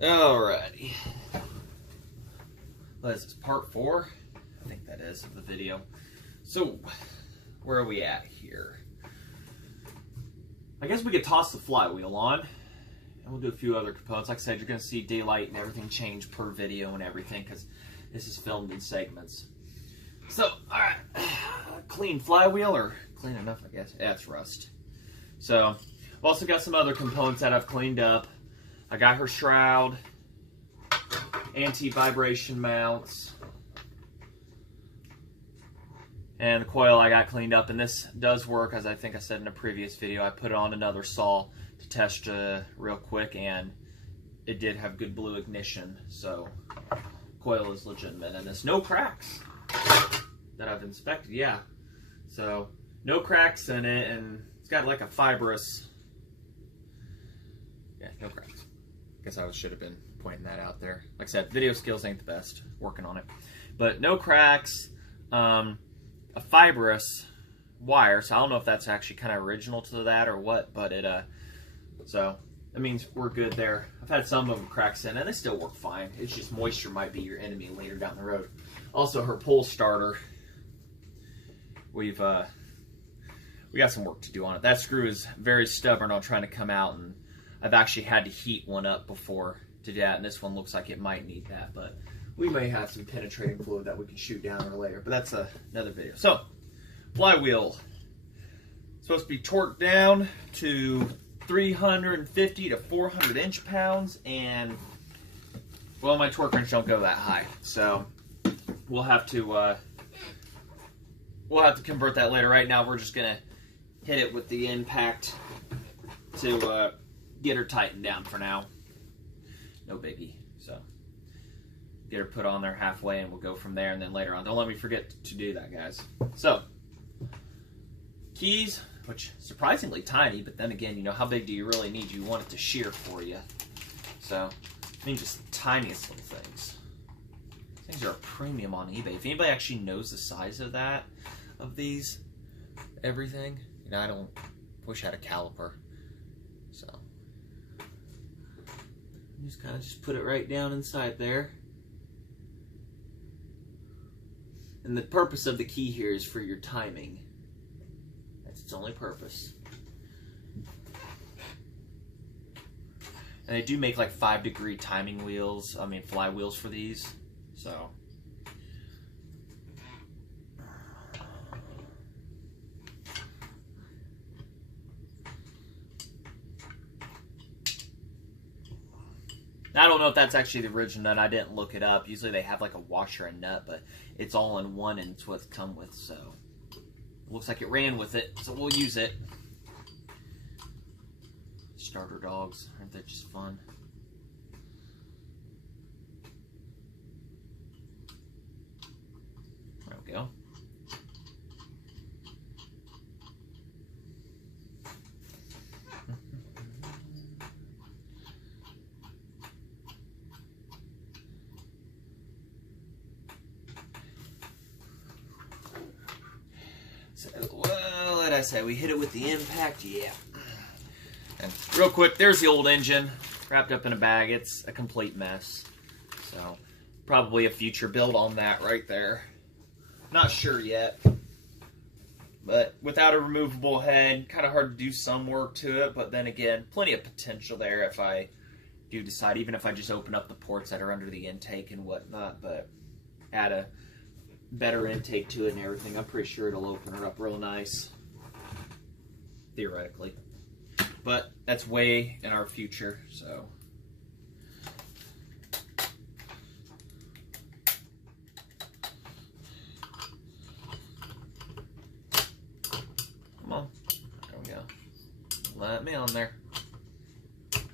Alrighty. What is this, part 4? I think that is of the video. So, where are we at here? I guess we could toss the flywheel on, and we'll do a few other components. Like I said, you're going to see daylight and everything change per video and everything, because this is filmed in segments. So, alright. Clean flywheel, or clean enough, I guess. Yeah, it's rust. So, I've also got some other components that I've cleaned up. I got her shroud, anti-vibration mounts, and the coil I got cleaned up. And this does work, as I think I said in a previous video. I put it on another saw to test real quick, and it did have good blue ignition. So, coil is legitimate, and there's no cracks that I've inspected. Yeah, so no cracks in it, and it's got like a fibrous. Yeah, no cracks. Guess I should have been pointing that out there. Like I said, video skills ain't the best. Working on it. But no cracks. A fibrous wire. So I don't know if that's actually kind of original to that or what. But so that means we're good there. I've had some of them cracks in, and they still work fine. It's just moisture might be your enemy later down the road. Also, her pull starter. We got some work to do on it. That screw is very stubborn on trying to come out, and I've actually had to heat one up before to do that, and this one looks like it might need that, but we may have some penetrating fluid that we can shoot down there later, but that's another video. So, flywheel. It's supposed to be torqued down to 350 to 400 inch-pounds, and, well, my torque wrench don't go that high, so we'll have to convert that later. Right now, we're just going to hit it with the impact to get her tightened down for now. No biggie. So get her put on there halfway, and we'll go from there, and then later on. Don't let me forget to do that, guys. So keys, which surprisingly tiny, but then again, you know, how big do you really need? You want it to shear for you. So I mean, just the tiniest little things. Things are a premium on eBay. If anybody actually knows the size of that, of these, everything, you know, I don't wish I had a caliper. So just kind of put it right down inside there. And the purpose of the key here is for your timing. That's its only purpose. And they do make like 5-degree timing wheels, flywheels for these. So I don't know if that's actually the original nut. I didn't look it up. Usually they have like a washer and nut, but it's all in one, and it's what it's come with. So it looks like it ran with it, so we'll use it. Starter dogs, aren't they just fun? There we go. So, well, what did I say? We hit it with the impact, yeah. And real quick, there's the old engine wrapped up in a bag. It's a complete mess. So probably a future build on that right there. Not sure yet. But without a removable head, kind of hard to do some work to it. But then again, plenty of potential there if I do decide, even if I just open up the ports that are under the intake and whatnot. But add a better intake to it and everything. I'm pretty sure it'll open it up real nice. Theoretically. But that's way in our future, so. Come on. There we go. Let me on there. Hit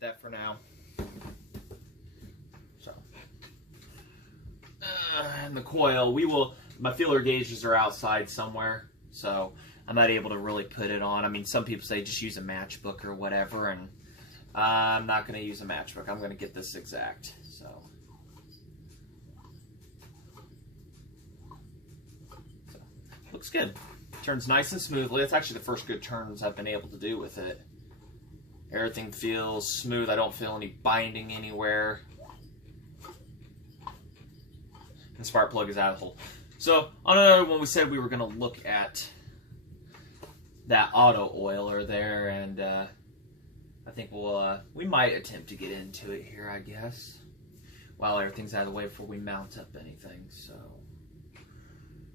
that for now. So. And the coil, my feeler gauges are outside somewhere, so I'm not able to really put it on. I mean, some people say just use a matchbook or whatever, and I'm not going to use a matchbook. I'm going to get this exact. So looks good. Turns nice and smoothly. It's actually the first good turns I've been able to do with it. Everything feels smooth. I don't feel any binding anywhere. The spark plug is out of the hole. So on another one, we said we were going to look at that auto oiler there, and I think we might attempt to get into it here, I guess, while everything's out of the way before we mount up anything. So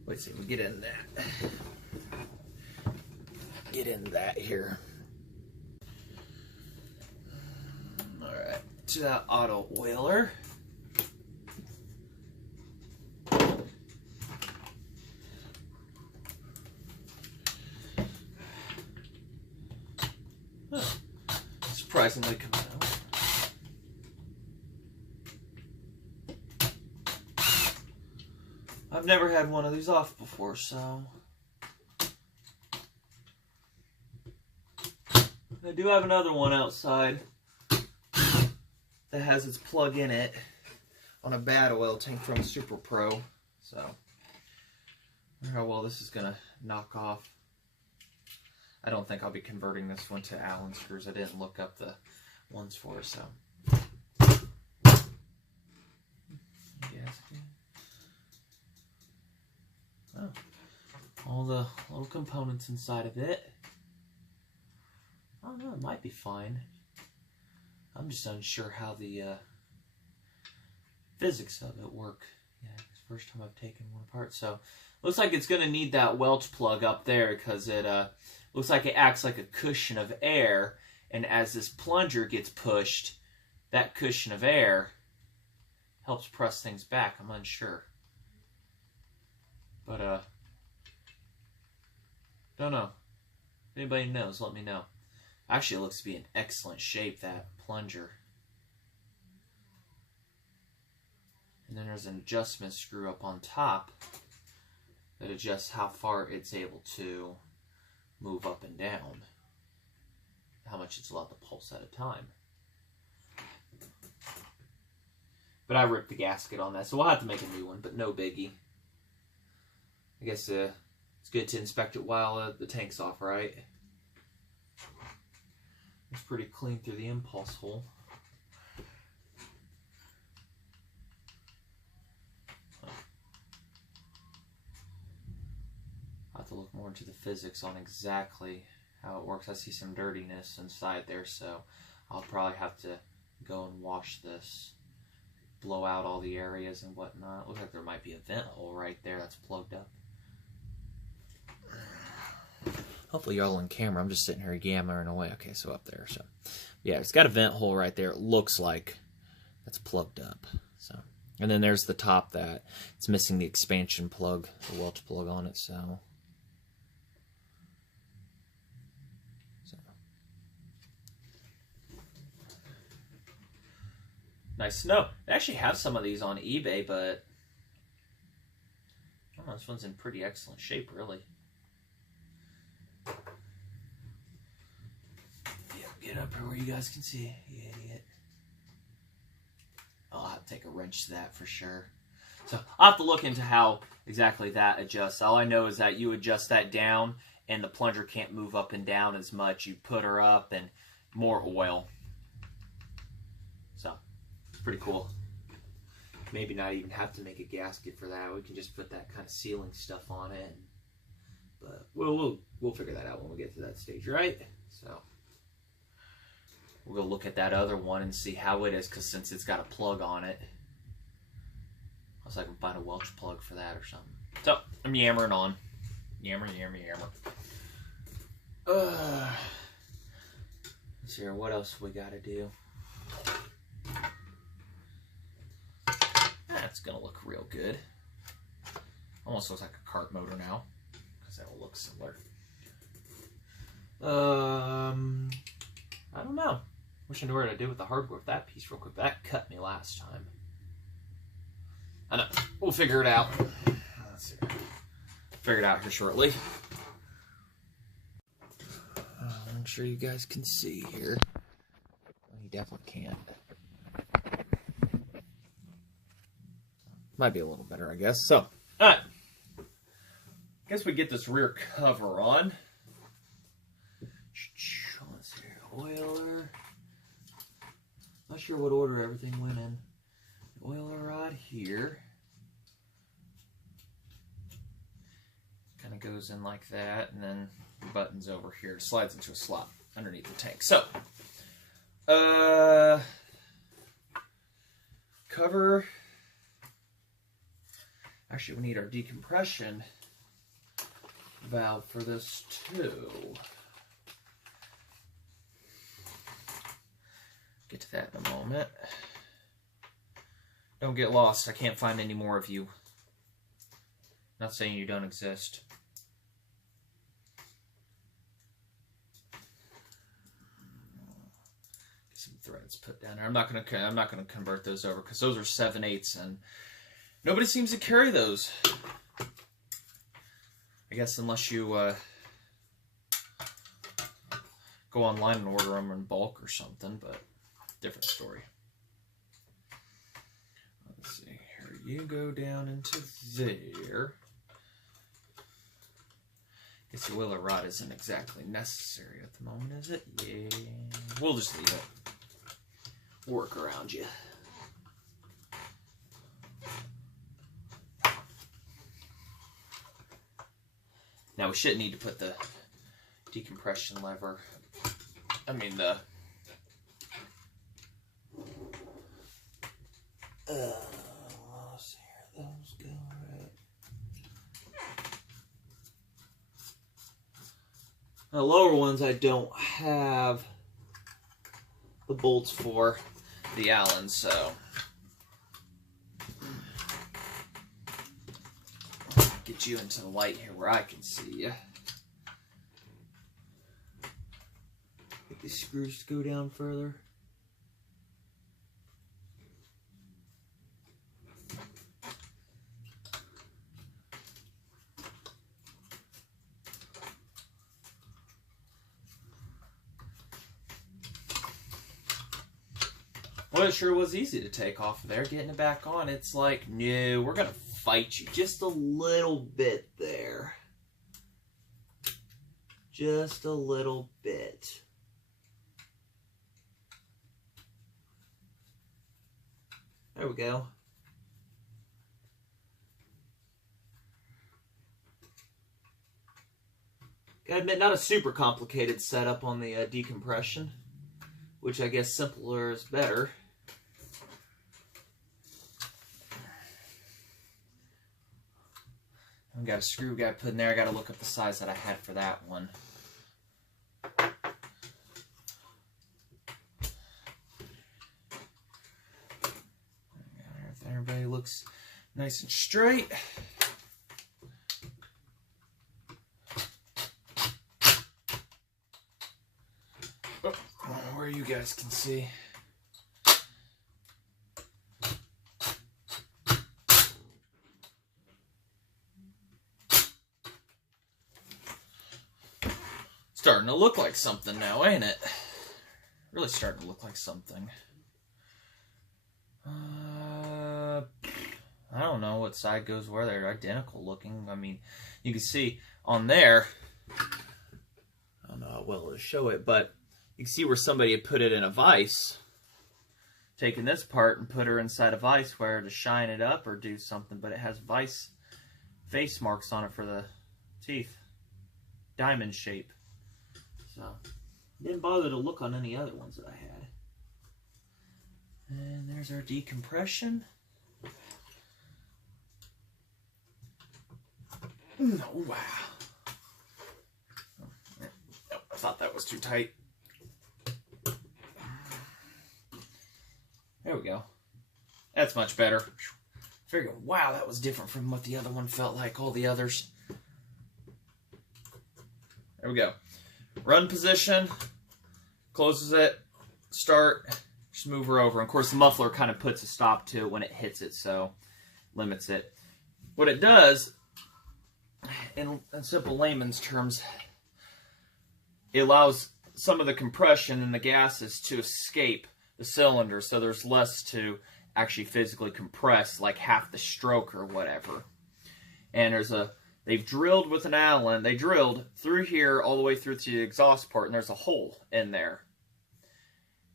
let's see, we get in that. Get in that here. All right, to that auto oiler. Surprisingly coming out. I've never had one of these off before, so I do have another one outside that has its plug in it on a bad oil tank from Super Pro. So I wonder how well this is gonna knock off. I don't think I'll be converting this one to Allen screws. I didn't look up the ones for it, so. Oh, all the little components inside of it. I don't know, it might be fine. I'm just unsure how the physics of it work. Yeah, it's the first time I've taken one apart. So, looks like it's going to need that Welch plug up there because it looks like it acts like a cushion of air, and as this plunger gets pushed, that cushion of air helps press things back. I'm unsure. But, don't know. If anybody knows, let me know. Actually, it looks to be in excellent shape, that plunger. And then there's an adjustment screw up on top that adjusts how far it's able to move up and down, how much it's allowed to pulse at a time. But I ripped the gasket on that, so we'll have to make a new one, but no biggie. I guess it's good to inspect it while the tank's off, right? It's pretty clean through the impulse hole. I'll have to look more into the physics on exactly how it works. I see some dirtiness inside there, so I'll probably have to go and wash this, blow out all the areas and whatnot. Looks like there might be a vent hole right there that's plugged up. Hopefully y'all on camera. I'm just sitting here yammering away. Okay, so up there. So yeah, it's got a vent hole right there. It looks like that's plugged up. So, and then there's the top that it's missing the expansion plug, the Welch plug on it. So nice to know. They actually have some of these on eBay, but I don't know, this one's in pretty excellent shape, really. Yeah, get up here where you guys can see. You idiot. I'll have to take a wrench to that for sure. So I'll have to look into how exactly that adjusts. All I know is that you adjust that down and the plunger can't move up and down as much. You put her up and more oil. So it's pretty cool. Maybe not even have to make a gasket for that. We can just put that kind of sealing stuff on it. But we'll figure that out when we get to that stage, right? So we'll go look at that other one and see how it is, because since it's got a plug on it, unless I can find a Welch plug for that or something. So I'm yammering on. Yammer. Let's see here, what else we got to do? That's gonna look real good. Almost looks like a cart motor now, because that will look similar. I don't know. Wish I knew what to do with the hardware with that piece real quick. That cut me last time. I know. We'll figure it out. Let's see. Figure it out here shortly. I'm sure you guys can see here. Well, you definitely can't. Might be a little better, I guess. So, alright. guess we get this rear cover on. Let's see, oiler. Not sure what order everything went in. Oiler rod here. Kind of goes in like that, and then the buttons over here. Slides into a slot underneath the tank. So, cover. Actually, we need our decompression valve for this too. Get to that in a moment. Don't get lost. I can't find any more of you. Not saying you don't exist. Get some threads put down there. I'm not gonna convert those over because those are 7/8 and nobody seems to carry those. I guess unless you go online and order them in bulk or something, but different story. Let's see here. You go down into there. Guess the oiler rod isn't exactly necessary at the moment, is it? Yeah. We'll just leave it. Work around you. Now we shouldn't need to put the decompression lever. I mean the let's see here, those go right. The lower ones I don't have the bolts for the Allen, so get you into the light here where I can see you. Get these screws to go down further. Well, it sure was easy to take off of there. Getting it back on, it's like, no, we're going to fight you just a little bit there. Just a little bit. There we go. Gotta admit, not a super complicated setup on the decompression, which I guess simpler is better. I've got a screw guy put in there. I got to look up the size that I had for that one. Everybody looks nice and straight. Oh, where you guys can see. Starting to look like something now, ain't it? Really starting to look like something. I don't know what side goes where. They're identical looking. I mean, you can see on there, I don't know how well to show it, but you can see where somebody had put it in a vise. Taken this part and put her inside a vise where to shine it up or do something, but it has vise face marks on it for the teeth. Diamond shape. So, didn't bother to look on any other ones that I had. And there's our decompression. Oh, wow. Oh, I thought that was too tight. There we go. That's much better. Figuring, wow, that was different from what the other one felt like, all the others. There we go. Run position, closes it, start, just move her over. And of course, the muffler kind of puts a stop to it when it hits it, so limits it. What it does, in simple layman's terms, it allows some of the compression and the gases to escape the cylinder, so there's less to actually physically compress, like half the stroke or whatever. And there's a They've drilled with an Allen. They drilled through here all the way through to the exhaust port, and there's a hole in there.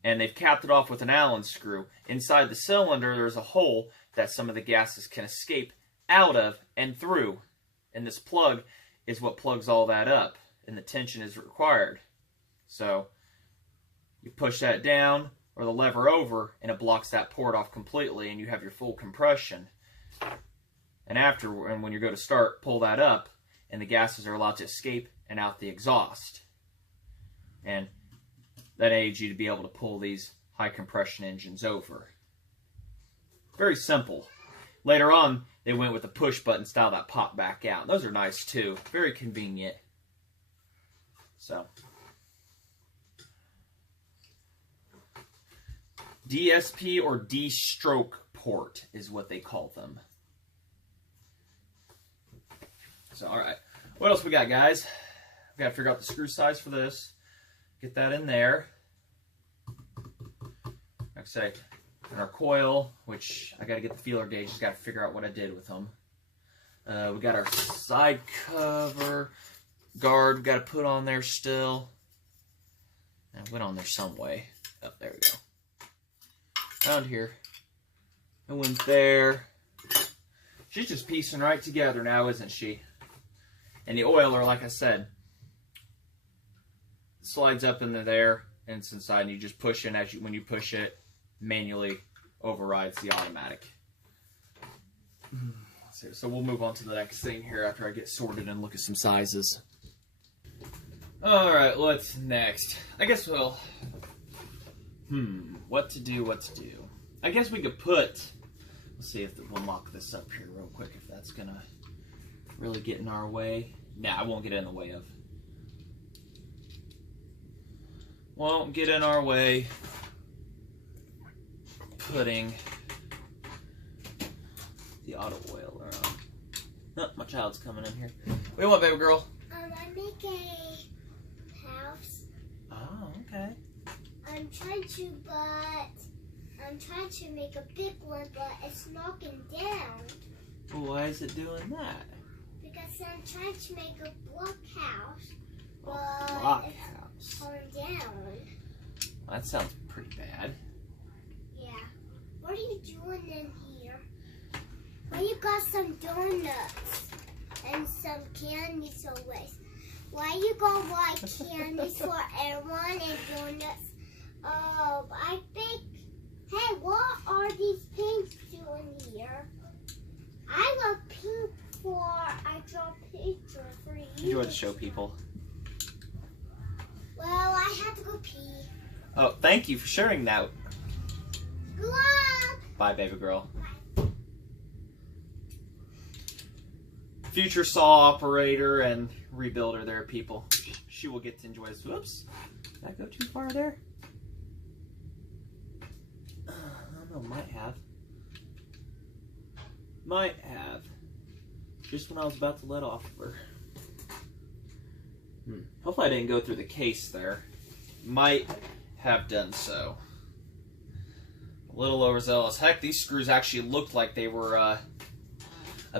And they've capped it off with an Allen screw. Inside the cylinder, there's a hole that some of the gases can escape out of and through. And this plug is what plugs all that up, and the tension is required. So you push that down or the lever over, and it blocks that port off completely, and you have your full compression. And when you go to start, pull that up, and the gases are allowed to escape and out the exhaust. And that aids you to be able to pull these high compression engines over. Very simple. Later on, they went with the push button style that pop back out. Those are nice too. Very convenient. So, DSP or D-stroke port is what they call them. So, alright. What else we got, guys? We got to figure out the screw size for this. Get that in there. Like I say, and our coil, which I got to get the feeler gauges, got to figure out what I did with them. We got our side cover guard, we got to put on there still. And it went on there some way. Oh, there we go. Around here. It went there. She's just piecing right together now, isn't she? And the oiler, like I said, slides up into there and it's inside, and you just push in when you push it, manually overrides the automatic. So we'll move on to the next thing here after I get sorted and look at some sizes. Alright, what's next? I guess we'll... what to do. I guess we could put... Let's see if we'll mock this up here real quick, if that's gonna really get in our way. Nah, I won't get in the way of. Won't get in our way putting the auto oiler on. Oh, my child's coming in here. What do you want, baby girl? I make a house. Oh, okay. I'm trying to make a big one, but it's knocking down. Well, why is it doing that? Because I'm trying to make a block house, but block it's house. falling down. Well, that sounds pretty bad. Yeah. What are you doing in here? Well, you got some donuts and some candies always. Why you got white candies for everyone and donuts? Oh, I think. Hey, what are these pinks doing here? I got pink for. I draw a picture for you. You want to show people? Well, I have to go pee. Oh, thank you for sharing that. Good luck. Bye, baby girl. Bye. Future saw operator and rebuilder there, people. She will get to enjoy this. Whoops. Did I go too far there? I don't know. Might have. Might have. Just when I was about to let off of her. Hopefully I didn't go through the case there. Might have done so. A little overzealous. Heck, these screws actually looked like they were a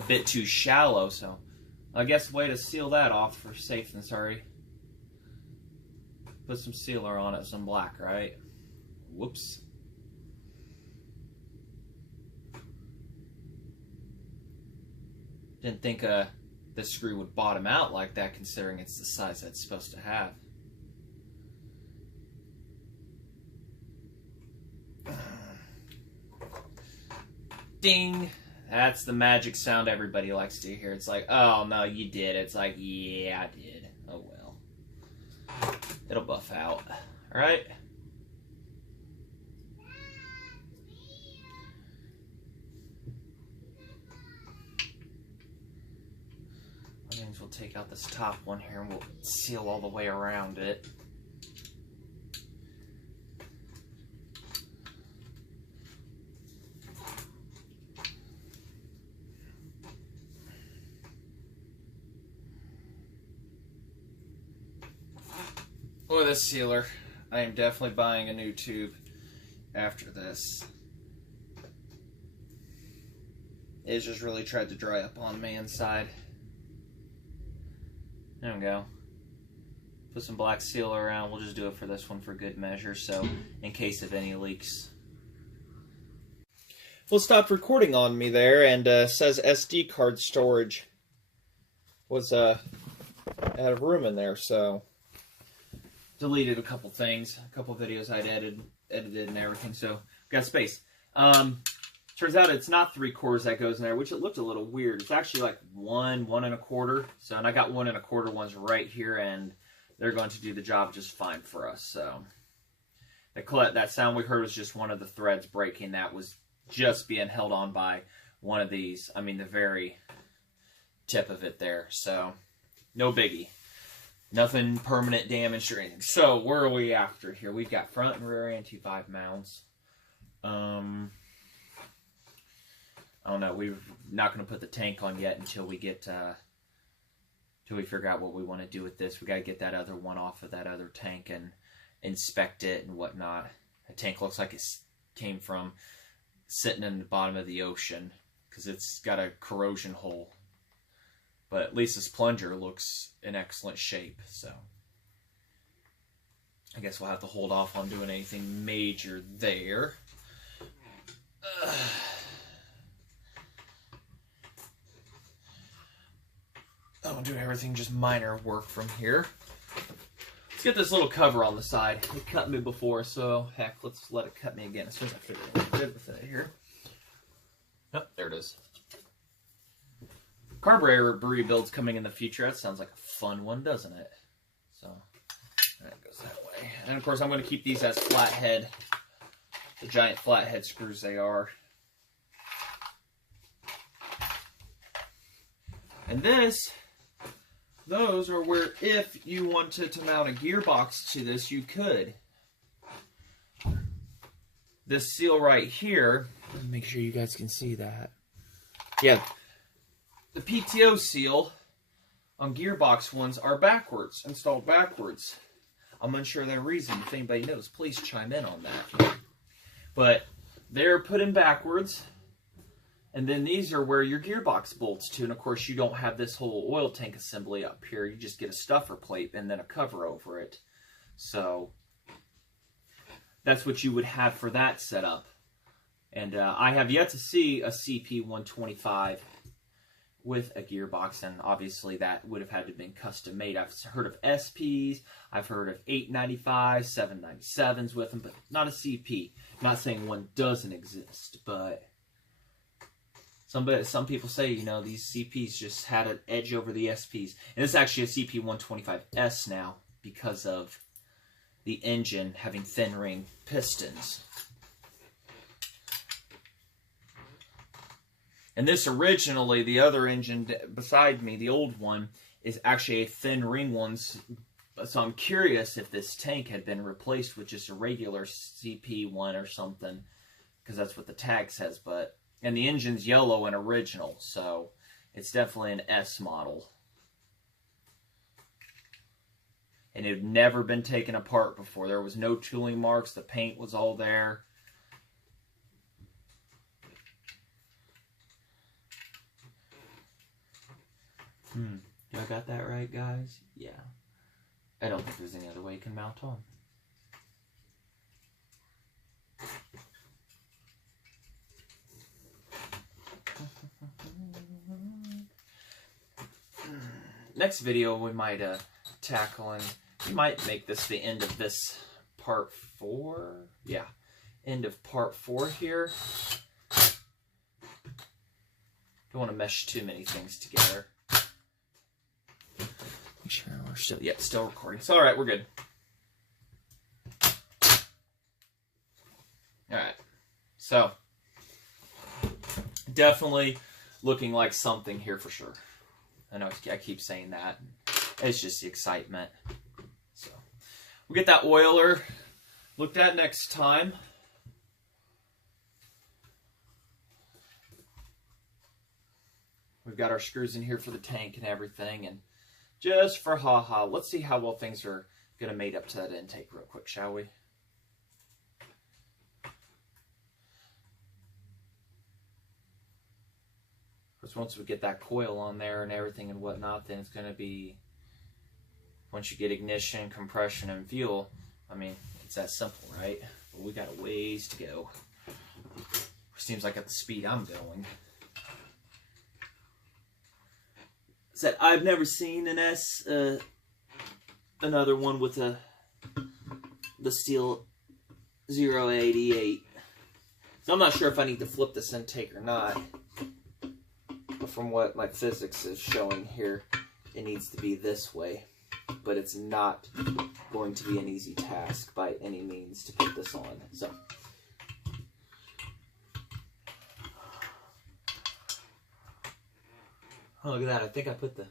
bit too shallow, so I guess way to seal that off for safe and sorry. Put some sealer on it, some black, right? Whoops. Didn't think this screw would bottom out like that, considering it's the size that it's supposed to have. Ding! That's the magic sound everybody likes to hear. It's like, oh no, you did. It's like, yeah, I did. Oh well. It'll buff out. Alright? That means we'll take out this top one here and we'll seal all the way around it. With this sealer, I am definitely buying a new tube after this. It's just really tried to dry up on me inside. There we go. Put some black seal around. We'll just do it for this one for good measure, so in case of any leaks. Well, it stopped recording on me there, and says SD card storage was out of room in there, so deleted a couple things, a couple videos I'd edited and everything, so got space. Turns out it's not 3/4 that goes in there, which it looked a little weird. It's actually like 1 1/4. So, and I got 1 1/4 ones right here, and they're going to do the job just fine for us. So, that sound we heard was just one of the threads breaking. That was just being held on by one of these. I mean, the very tip of it there. So, no biggie. Nothing permanent damage or anything. So, where are we after here? We've got front and rear anti-vibe mounts. I don't know. We're not going to put the tank on yet until we get till we figure out what we want to do with this. We got to get that other one off of that other tank and inspect it and whatnot. The tank looks like it came from sitting in the bottom of the ocean because it's got a corrosion hole. But at least this plunger looks in excellent shape. So I guess we'll have to hold off on doing anything major there. I'll do everything just minor work from here. Let's get this little cover on the side. It cut me before, so heck, let's let it cut me again as soon as I figure out what I did with it here. Oh, there it is. Carburetor rebuilds coming in the future. That sounds like a fun one, doesn't it? So that goes that way. And of course, I'm going to keep these as flathead, the giant flathead screws they are. And those are where, if you wanted to mount a gearbox to this, you could. This seal right here, let me make sure you guys can see that. Yeah, the PTO seal on gearbox ones are backwards, installed backwards. I'm unsure of their reason. If anybody knows, please chime in on that. But they're put in backwards. And then these are where your gearbox bolts to. And of course, you don't have this whole oil tank assembly up here. You just get a stuffer plate and then a cover over it. So that's what you would have for that setup. And I have yet to see a CP125 with a gearbox. And obviously that would have had to have been custom made. I've heard of SPs. I've heard of 895s, 797s with them, but not a CP. Not saying one doesn't exist, but some people say, you know, these CPs just had an edge over the SPs. And it's actually a CP125S now because of the engine having thin ring pistons. And this originally, the other engine beside me, the old one, is actually a thin ring one. So I'm curious if this tank had been replaced with just a regular CP1 or something, because that's what the tag says. And the engine's yellow and original, so it's definitely an S model. And it had never been taken apart before. There was no tooling marks. The paint was all there. Do I got that right, guys? Yeah. I don't think there's any other way you can mount on. Next video we might tackle, and we might make this the end of this part 4. Yeah, end of part 4 here. Don't want to mesh too many things together. Make sure we're still recording. So all right, we're good. All right, so definitely looking like something here for sure. I know I keep saying that. It's just the excitement. So we'll get that oiler looked at next time. We've got our screws in here for the tank and everything. And just for haha, let's see how well things are going to mate up to that intake real quick, shall we? Once we get that coil on there and everything and whatnot, then it's going to be once you get ignition, compression, and fuel, I mean, it's that simple, right? But we got a ways to go. Seems like at the speed I'm going. Said I've never seen an another one with the steel 088. So I'm not sure if I need to flip this intake or not. But from what my physics is showing here, it needs to be this way. But it's not going to be an easy task by any means to put this on. So. Oh, look at that. I think I put the...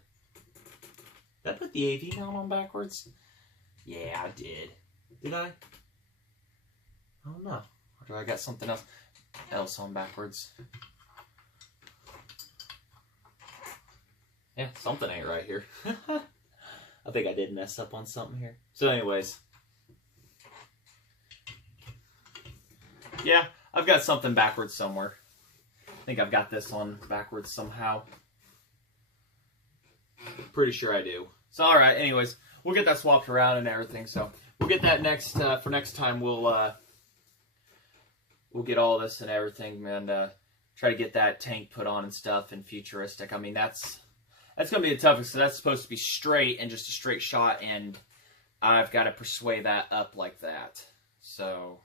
Did I put the AV mount on backwards? Yeah, I did. Did I? I don't know. Or do I got something else on backwards? Yeah, something ain't right here. I think I did mess up on something here. So anyways. Yeah, I've got something backwards somewhere. I think I've got this on backwards somehow. Pretty sure I do. So alright, anyways, we'll get that swapped around and everything. So we'll get that next, for next time we'll get all this and everything and try to get that tank put on and stuff and futuristic. I mean, that's going to be the toughest. So that's supposed to be straight and just a straight shot, and I've got to persuade that up like that. So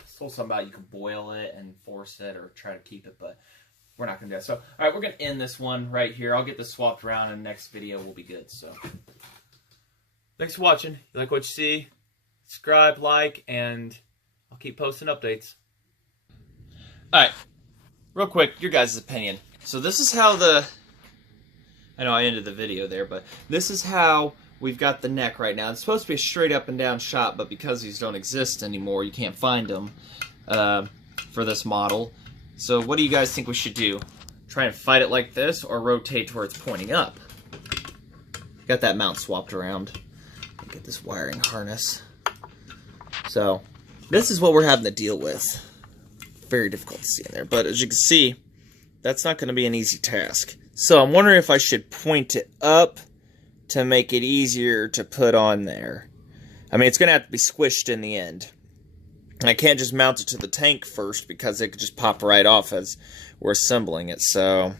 it's still something about you can boil it and force it or try to keep it, but we're not going to do that. So, all right, we're going to end this one right here. I'll get this swapped around, and the next video will be good. So, thanks for watching. If you like what you see, subscribe, like, and I'll keep posting updates. All right, real quick, your guys' opinion. So this is how I know I ended the video there, but this is how we've got the neck right now. It's supposed to be a straight up and down shot, but because these don't exist anymore, you can't find them for this model. So what do you guys think we should do? Try and fight it like this, or rotate to where it's pointing up? Got that mount swapped around. Get this wiring harness. So this is what we're having to deal with. Very difficult to see in there, but as you can see, that's not going to be an easy task. So I'm wondering if I should point it up to make it easier to put on there. I mean, it's going to have to be squished in the end. I can't just mount it to the tank first because it could just pop right off as we're assembling it. So,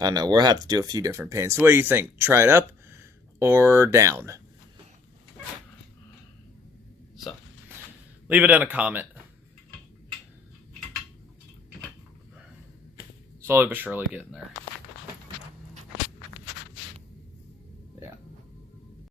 I don't know. We'll have to do a few different pins. So what do you think? Try it up or down? So, leave it in a comment. Slowly but surely getting there.